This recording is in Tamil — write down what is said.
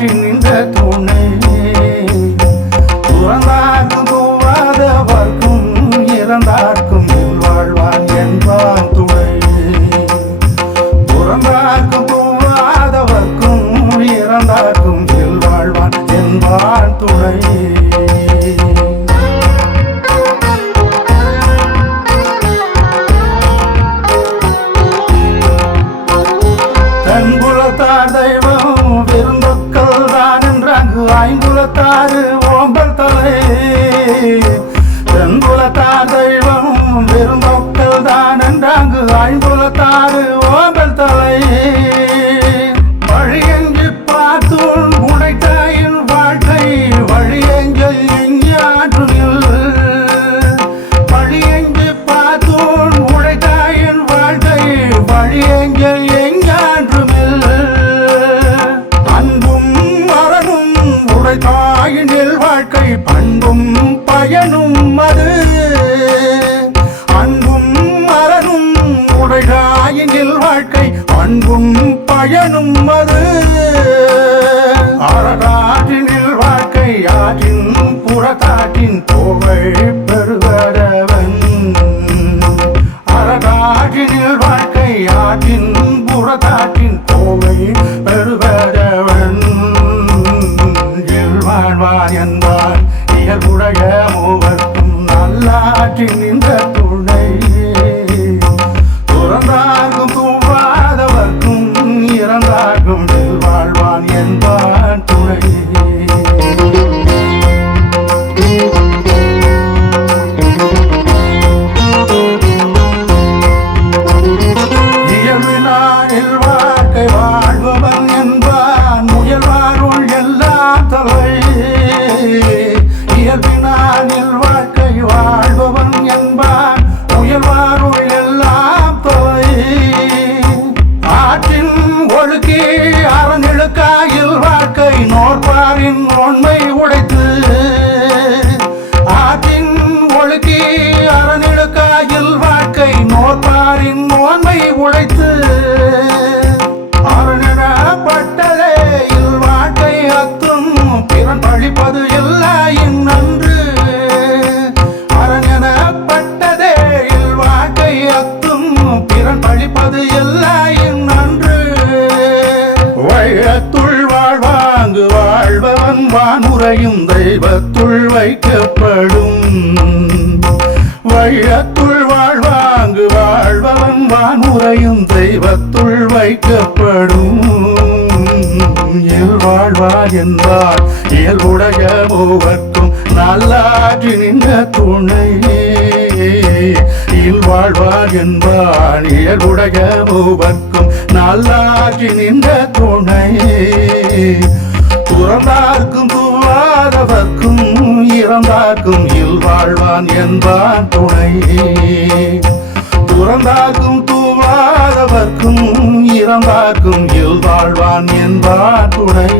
ஆற்றி நின்ற துணை துறந்தார்க்கும் தூவாதவர்க்கும் இறந்தார்க்கும் வாழ்வான் என்பான் துணை துறந்தார்க்கும் தூவாதவர்க்கும் இறந்தார்க்கும் வாழ்வான் என்பான் துணை தென்புலத்தார் தெய்வம் விருந்தொக்கல் தான் என்றாங்கு ஐங்குலத்தாறு ஓம்பல் தலை தென்புலத்தார் தெய்வம் விருந்தொக்கல் தான் என்றாங்கு ஐங்குலத்தாறு ஓம்பல் தலை வழியெங்கு பார்த்துள் உடைத்தாயின் வாழ்க்கை வழியெங்கில் எஞ்சாற்றுமில் வழியெங்கு பார்த்துள் உடைத்தாயின் வாழ்க்கை வழியெங்கில் தாயினில் வாழ்க்கை பண்பும் பயனும் அது அன்பும் மரணும் உடையாயினில் வாழ்க்கை அன்பும் பயனும் அது அறகாற்றினில் வாழ்க்கை ஆற்றின் புறத்தாற்றின் புகழ் பெறுவதவன் அறகாற்றினில் வாழ்க்கை ஆற்றின் புறத்தாற்றின் புகழ் பெறுவதவன் வாழ்வான் என்பான் இயல்புடைய மூவர்க்கும் நல்லாற்றி நின்ற துணை துறந்தார்க்கும் தூவாதவர்க்கும் இறந்தார்க்கும் வாழ்வான் என்பான் துணை இயல்பினானில் வாழ்க்கை வாழ்பவன் என்பான் முயல்வாருள் எல்லா தலை இயல்பினானில் வாழ்க்கை வாழ்பவன் என்பான் முயல்வாருள் எல்லாம் தொலை ஆற்றின் ஒழுக்கி அறநிழுக்காயில் வாழ்க்கை நோற்பாரின் உண்மை உடைத்து ஆற்றின் ஒழுக்கி அறநிழுக்காயில் வாழ்க்கை நோற்பாரின் உண்மை உடைத்து அறநிடப்பட்டதே இல் வாழ்க்கை அத்தும் பிறன் பழிப்பது எல்லாயின் நன்று அரணெனப்பட்டதே இல் வாழ்க்கை அத்தும் பிறன் பழிப்பது எல்லாயின் நன்று வையத்துள் வாழ்வாங்கு வாழ்பவன் வானுரையும் தெய்வத்துள் வைக்கப்படும் வையத்துள் வாழ்வாங்கு வாழ்பவன் வானுரையும் தெய்வத்துள் வைக்கப்படும் வாழ்வார் என்பார் இயல்புடைய மூவர்க்கும் நல்லாற்றி நின்ற துணை வாழ்வார் என்பார் இயல்புடைய மூவர்க்கும் நல்லாற்றி நின்ற துணை துறந்தார்க்கும் தூவாதவர்க்கும் இறந்தார்க்கும் வாழ்வான் என்பான் துணை துறந்தார்க்கும் தூவாதவர்க்கும் இறந்தார்க்கும் வாழ்வான் என்பான் துணை